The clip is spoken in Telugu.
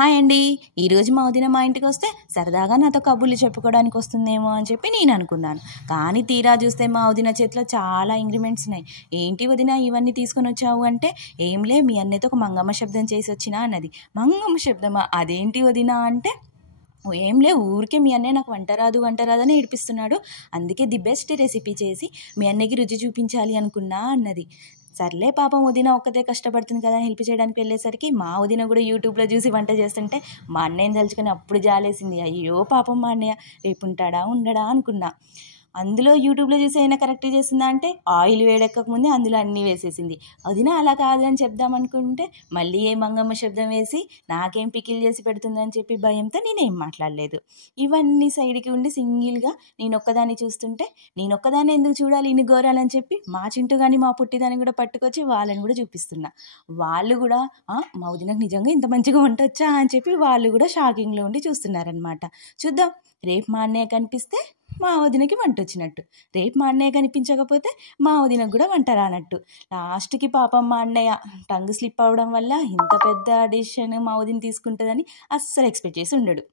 హాయ్ అండి. ఈరోజు మా వదిన మా ఇంటికి వస్తే సరదాగా నాతో కబుర్లు చెప్పుకోవడానికి వస్తుందేమో అని చెప్పి నేను అనుకున్నాను. కానీ తీరా చూస్తే మా వదిన చేతిలో చాలా ఇంగ్రీడియంట్స్ ఉన్నాయి. ఏంటి వదిన ఇవన్నీ తీసుకొని వచ్చావు అంటే, ఏంలే మీ అన్నయ్యతో ఒక మంగమ్మ శబ్దం చేసి వచ్చినా అన్నది. మంగమ్మ శబ్దమా? అదేంటి వదిన అంటే, ఏంలే ఊరికే మీ అన్నయ్య నాకు వంట రాదు అని ఏడిపిస్తున్నాడు, అందుకే ది బెస్ట్ రెసిపీ చేసి మీ అన్నయ్యకి రుచి చూపించాలి అనుకున్నా అన్నది. సర్లే పాపం వదిన ఒక్కతే కష్టపడుతుంది కదా హెల్ప్ చేయడానికి వెళ్ళేసరికి మా వదిన కూడా యూట్యూబ్లో చూసి వంట చేస్తుంటే మా అన్నయ్యని తలుచుకొని అప్పుడు జాలేసింది. అయ్యో పాపం మా అన్నయ్య రేపు ఉంటాడా ఉండడా అనుకున్నా. అందులో యూట్యూబ్లో చూసి అయినా కరెక్ట్ చేసిందా అంటే, ఆయిల్ వేడెక్కకముందే అందులో అన్నీ వేసేసింది. వదిన అలా కాదు అని చెప్దామనుకుంటే మళ్ళీ ఏ మంగమ్మ శబ్దం వేసి నాకేం పికిల్ చేసి పెడుతుందని చెప్పి భయంతో నేనేం మాట్లాడలేదు. ఇవన్నీ సైడ్కి ఉండి సింగిల్గా నేనొక్కదాన్ని చూస్తుంటే, నేనొక్కదాన్ని ఎందుకు చూడాలి ఇన్ని ఘోరాలని చెప్పి మా చింటూ కానీ మా పుట్టిదాన్ని కూడా పట్టుకొచ్చి వాళ్ళని కూడా చూపిస్తున్నా. వాళ్ళు కూడా మా వదినకు నిజంగా ఇంత మంచిగా వంట వచ్చా అని చెప్పి వాళ్ళు కూడా షాకింగ్లో ఉండి చూస్తున్నారనమాట. చూద్దాం, రేపు మా అన్నయ్య కనిపిస్తే మా వదినకి వంట వచ్చినట్టు, రేపు మా అన్నయ్య కనిపించకపోతే మా వదినకు కూడా వంట రానట్టు. లాస్ట్కి పాపం మా అన్నయ్య టంగ్ స్లిప్ అవ్వడం వల్ల ఇంత పెద్ద డిసిషన్ మా వదిన తీసుకుంటుందని అస్సలు ఎక్స్పెక్ట్ చేసి ఉండడు.